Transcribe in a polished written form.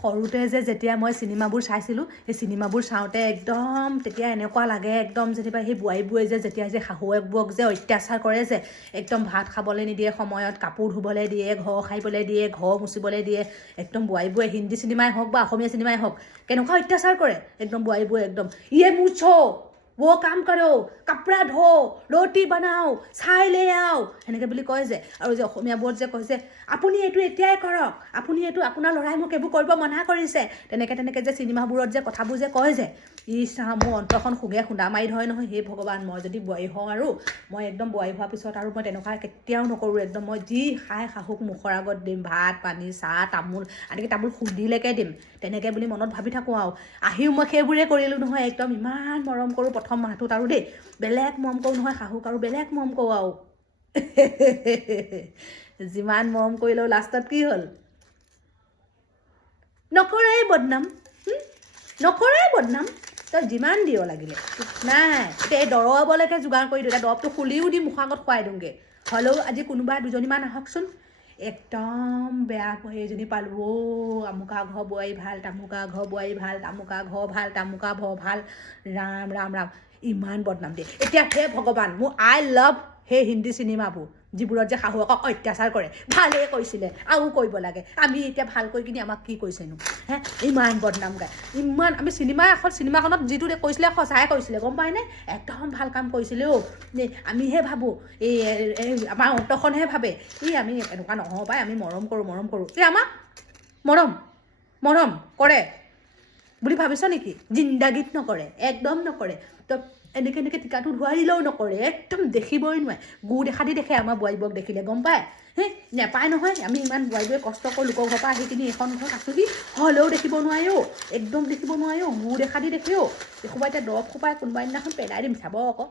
সৰুতে যেতিয়া মই চিনেমাবোৰ চাইছিলোঁ সেই চিনেমাবোৰ চাওঁতে একদম তেতিয়া এনেকুৱা লাগে একদম যেনিবা সেই বোৱাৰীবোৰে যেতিয়া শাহুৱেকবোৰক অত্যাচাৰ কৰে একদম ভাত খাবলৈ নিদিয়ে সময়ত কাপোৰ ধুবলৈ দিয়ে ঘৰ সাৰিবলৈ দিয়ে ঘৰ মুচিবলৈ দিয়ে একদম বোৱাৰীবোৰে হিন্দী চিনেমাই হওক বা অসমীয়া চিনেমাই হওক কেনেকুৱা অত্যাচাৰ কৰে একদম বোৱাৰীবোৰে একদম ইয়ে মুছো वो काम करो कपड़ा धो रोटी बनाओ চাই ले आओ সেনেকৈ বুলি কয় আৰু অসমীয়াবোৰত কয় আপুনি এইটো এতিয়াই কৰক আপুনি এইটো আপোনাৰ ল'ৰাই মোক এইবোৰ কৰিব মনা কৰিছে তেনেকৈ চিনেমাবোৰত কথাবোৰ কয় ইছ মোৰ অন্তৰখন খুগে খুন্দা মাৰি ধৰে নহয় হে ভগৱান মই যদি বোৱাৰী হওঁ আৰু মই একদম বোৱাৰী হোৱাৰ পিছত আৰু মই তেনেকুৱা কেতিয়াও নকৰোঁ একদম মই যি খাই শাহুক মুখৰ আগত দিম ভাত পানী চাহ তামোল আনকি তামোল সুধিলৈকে দিম তেনেকৈ বুলি মনত ভাবি থাকোঁ আৰু আহিও মই সেইবোৰে কৰিলোঁ নহয় একদম ইমান মৰম কৰোঁ প্ৰথম মাহটোত আৰু দেই বেলেগ মৰম কৰোঁ নহয় শাহুক আৰু বেলেগ মৰম কৰোঁ আৰু যিমান মৰম কৰিলেও লাষ্টত কি হ'ল নকৰাই বদনাম তই যিমান দিয় লাগিলে নাই এতিয়া এই দৰৱলৈকে যোগাৰ কৰি দিওঁ এতিয়া দৰৱটো খুলিও দি মুখৰ আগত খুৱাই দিওঁগৈ হ'লেও আজি কোনোবা দুজনীমান আহকচোন একদম বেয়া এজনী পালোঁ আমুকা ঘৰ বোৱাৰী ভাল তামুকা ঘৰ বোৱাৰী ভাল তামুকা ঘৰ ভাল তামুকা ঘৰ ভাল ৰাম ৰাম ৰাম ইমান বদনাম দিয়ে এতিয়া হে ভগৱান মোৰ আই লাভ সেই হিন্দী চিনেমাবোৰ যিবোৰত শাহুৱেকক অত্যাচাৰ কৰে ভালেই কৈছিলে আৰু কৰিব লাগে আমি এতিয়া ভাল কৰি কিনি আমাক কি কৈছেনো ইমান বদনাম গায় ইমান আমি চিনেমাখনত যিটো কৈছিলে সঁচাই কৈছিলে গম পায়নে একদম ভাল কাম কৰিছিলে আমিহে ভাবোঁ এই আমাৰ অন্তৰখনহে ভাবে আমি এনেকুৱা নহওঁ পাই আমি মৰম কৰোঁ আমাক মৰম কৰে বুলি ভাবিছ নেকি জিন্দাগীত নকৰে একদম নকৰে তো এনেকৈ টিকাটো ধুৱাই দিলেও নকৰে একদম দেখিবই নোৱাৰে গু দেখা দি দেখে আমাৰ বোৱাৰীবোৰক দেখিলে গম পায় নেপায় নহয় আমি ইমান বোৱাৰীবোৰে কষ্ট কৰি লোকৰ ঘৰৰ পৰা আহি কিনি এখন ঘৰত আছোঁহি হ'লেও দেখিব নোৱাৰে একদম দেখিব নোৱাৰে গু দেখা দি দেখেও দেখুবা এতিয়া দৰৱ খোপাই কোনোবা দিনাখন পেলাই দিম চাব আকৌ